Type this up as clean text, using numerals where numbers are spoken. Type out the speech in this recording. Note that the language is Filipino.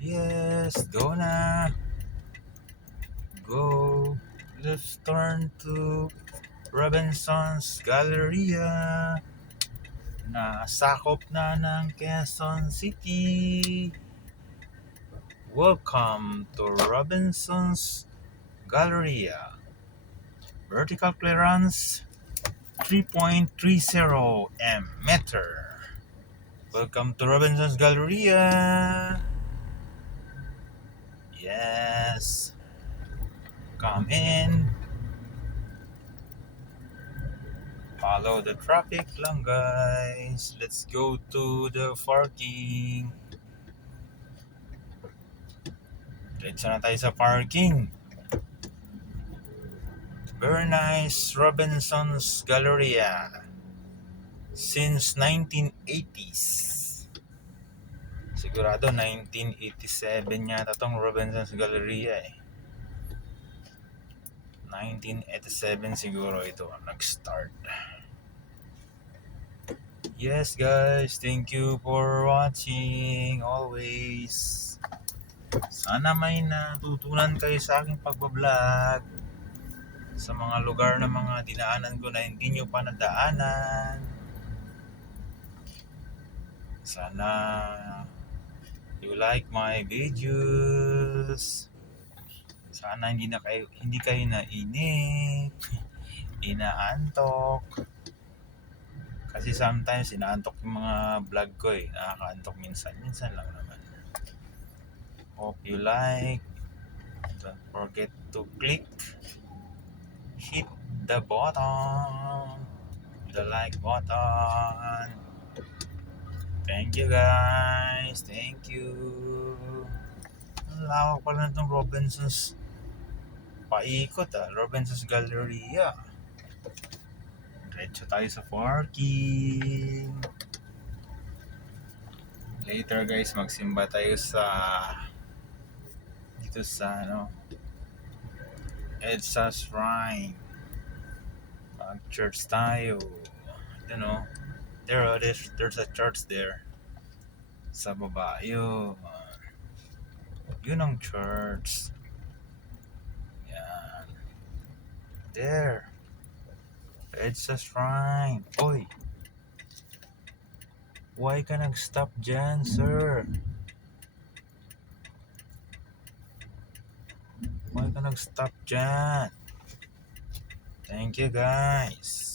Yes, go na. Go. Let's turn to Robinson's Galleria na sakop na ng Quezon City. Welcome to Robinson's Galleria. Vertical clearance 3.30 meter. Welcome to Robinson's Galleria. Yes. Come in. Follow the traffic lang guys. Let's go to the parking. Diretso na tayo sa parking. Very nice Robinson's Galleria. Since 1980s. Sigurado 1987 yata tong Robinson's Galleria eh. 1987 siguro ito nag-start. Yes guys, thank you for watching always. Sana may natutunan kayo sa aking pagbablog sa mga lugar na mga dinaanan ko na hindi nyo pa nadaanan. Sana you like my videos. Sana hindi kayo nainip, inaantok. Kasi sometimes inaantok yung mga vlog ko eh. Nakakaantok minsan lang naman. Hope you like. Don't forget to hit the button, the like button. Thank you guys. Thank you. Ang lawak pala na itong Robinson's paikot Robinson's Galleria. Diretso tayo sa parking. Later guys, magsimba tayo dito sa EDSA Shrine. Mag-church tayo. There's a church there. Sa baba, yun ang church. Yan. There. EDSA Shrine. Oy. Why ka nag-stop dyan, sir? Why ka nag-stop dyan? Thank you, guys.